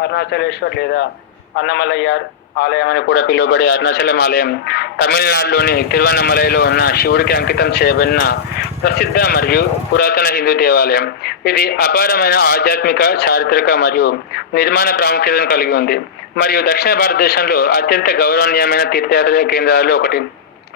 అరుణాచలేశ్వర్ లేదా అన్నమలయ్యార్ ఆలయం అని కూడా పిలువబడే అరుణాచలం ఆలయం తమిళనాడులోని తిరువన్నమలైలో ఉన్న శివుడికి అంకితం చేయబడిన ప్రసిద్ధ మరియు పురాతన హిందూ దేవాలయం. ఇది అపారమైన ఆధ్యాత్మిక చారిత్రక మరియు నిర్మాణ ప్రాముఖ్యతను కలిగి ఉంది. మరియు దక్షిణ భారతదేశంలో అత్యంత గౌరవనీయమైన తీర్థయాత్ర కేంద్రాల్లో ఒకటి.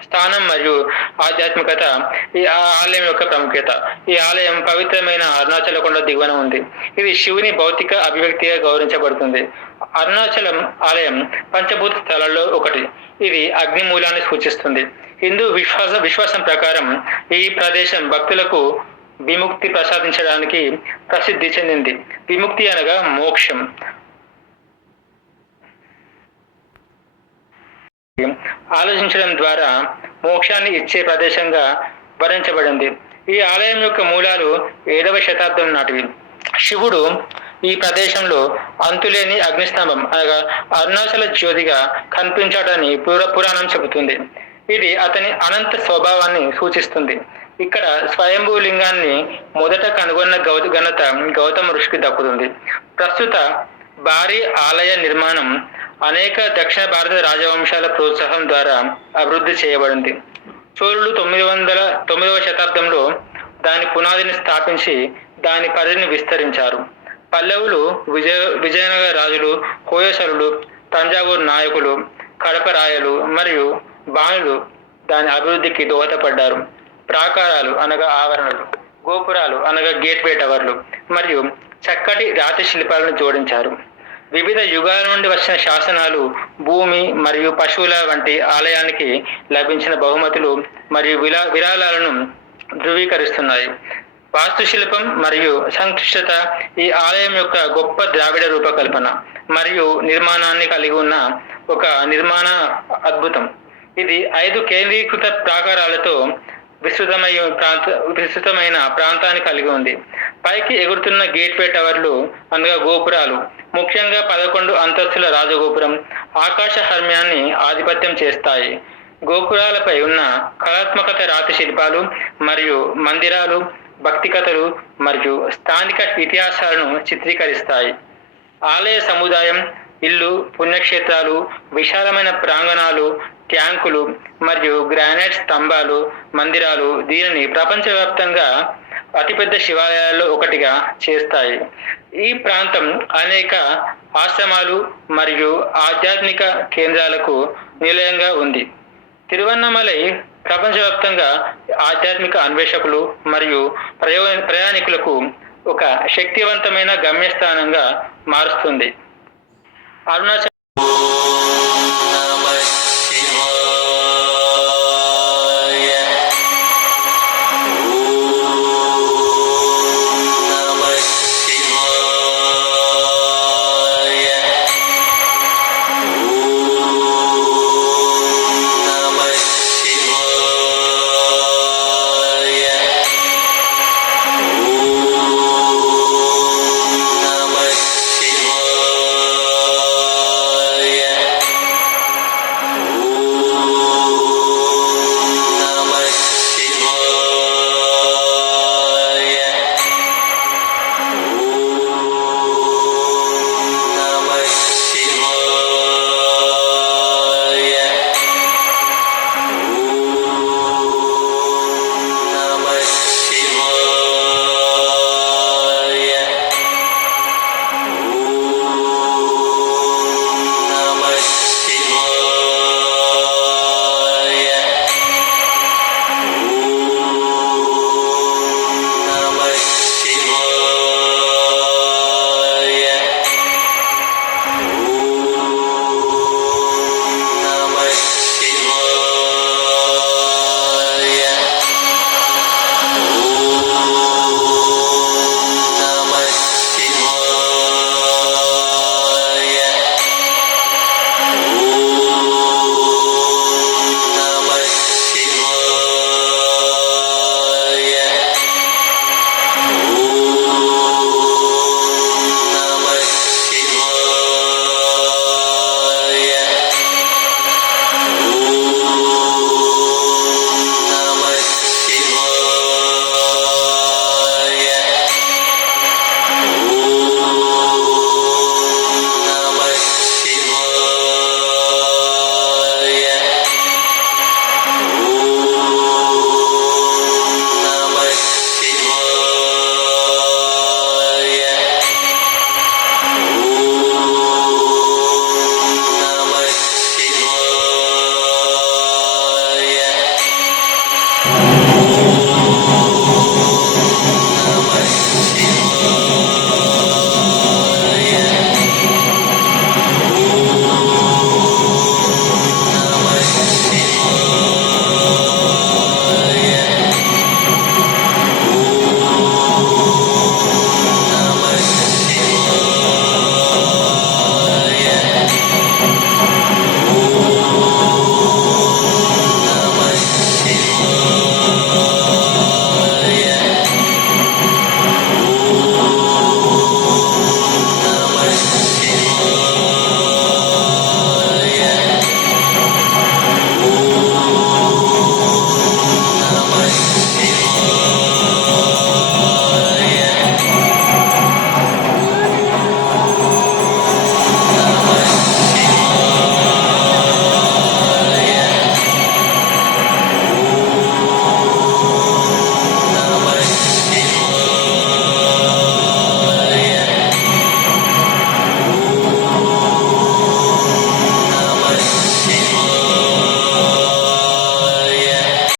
స్థానం మరియు ఆధ్యాత్మికత ఈ ఆలయం యొక్క ప్రాముఖ్యత. ఈ ఆలయం పవిత్రమైన అరుణాచల కొండ దిగువన ఉంది. ఇది శివుని భౌతిక అభివ్యక్తిగా గౌరవించబడుతుంది. అరుణాచలం ఆలయం పంచభూత స్థలాల్లో ఒకటి. ఇది అగ్ని మూలాన్ని సూచిస్తుంది. హిందూ విశ్వాస విశ్వాసం ప్రకారం ఈ ప్రదేశం భక్తులకు విముక్తి ప్రసాదించడానికి ప్రసిద్ధి చెందింది. విముక్తి అనగా మోక్షం. ఆలోచించడం ద్వారా మోక్షాన్ని ఇచ్చే ప్రదేశంగా వర్ణించబడింది ఈ ఆలయం యొక్క మూలాలు ఏడవ శతాబ్దం నాటివి. శివుడు ఈ ప్రదేశంలో అంతులేని అగ్నిస్తంభం అనగా అరుణాచల జ్యోతిగా కనిపించాడని పుర పురాణం చెబుతుంది. ఇది అతని అనంత స్వభావాన్ని సూచిస్తుంది. ఇక్కడ స్వయంభూ లింగాన్ని మొదట కనుగొన్న గౌత ఘనత గౌతమ ఋషికి దక్కుతుంది. ప్రస్తుత భారీ ఆలయ నిర్మాణం అనేక దక్షిణ భారత రాజవంశాల ప్రోత్సాహం ద్వారా అభివృద్ధి చేయబడింది. చోళులు తొమ్మిది వందల తొమ్మిదవ శతాబ్దంలో దాని పునాదిని స్థాపించి దాని పరిధిని విస్తరించారు. పల్లవులు విజయ విజయనగర రాజులు కోయసరులు తంజావూరు నాయకులు కడప రాయలు మరియు బాణులు దాని అభివృద్ధికి దోహదపడ్డారు. ప్రాకారాలు అనగా ఆవరణలు గోపురాలు అనగా గేట్వే టవర్లు మరియు చక్కటి రాతి శిల్పాలను జోడించారు. వివిధ యుగాల నుండి వచ్చిన శాసనాలు భూమి మరియు పశువుల వంటి ఆలయానికి లభించిన బహుమతులు మరియు విలా విరాళాలను ధృవీకరిస్తున్నాయి. వాస్తుశిల్పం మరియు సంక్లిష్టత ఈ ఆలయం యొక్క గొప్ప ద్రావిడ రూపకల్పన మరియు నిర్మాణాన్ని కలిగి ఉన్న ఒక నిర్మాణ అద్భుతం. ఇది ఐదు కేంద్రీకృత ప్రాకారాలతో విస్తృతమైన ప్రాంత విస్తృతమైన ప్రాంతాన్ని కలిగి ఉంది. పైకి ఎగురుతున్న గేట్వే టవర్లు అనగా గోపురాలు. ముఖ్యంగా పదకొండు అంతస్తుల రాజగోపురం ఆకాశ హర్మ్యాన్ని ఆధిపత్యం చేస్తాయి. గోపురాలపై ఉన్న కళాత్మకత రాతి శిల్పాలు మరియు మందిరాలు భక్తి కథలు మరియు స్థానిక ఇతిహాసాలను చిత్రీకరిస్తాయి. ఆలయ సముదాయం ఇల్లు పుణ్యక్షేత్రాలు విశాలమైన ప్రాంగణాలు ట్యాంకులు మరియు గ్రానైట్ స్తంభాలు మందిరాలు దీనిని ప్రపంచవ్యాప్తంగా అతిపెద్ద శివాలయాల్లో ఒకటిగా చేస్తాయి. ఈ ప్రాంతం అనేక ఆశ్రమాలు మరియు ఆధ్యాత్మిక కేంద్రాలకు నిలయంగా ఉంది. తిరువన్నమలై ప్రపంచవ్యాప్తంగా ఆధ్యాత్మిక అన్వేషకులు మరియు ప్రయో ప్రయాణికులకు ఒక శక్తివంతమైన గమ్యస్థానంగా మారుస్తుంది. అరుణాచల్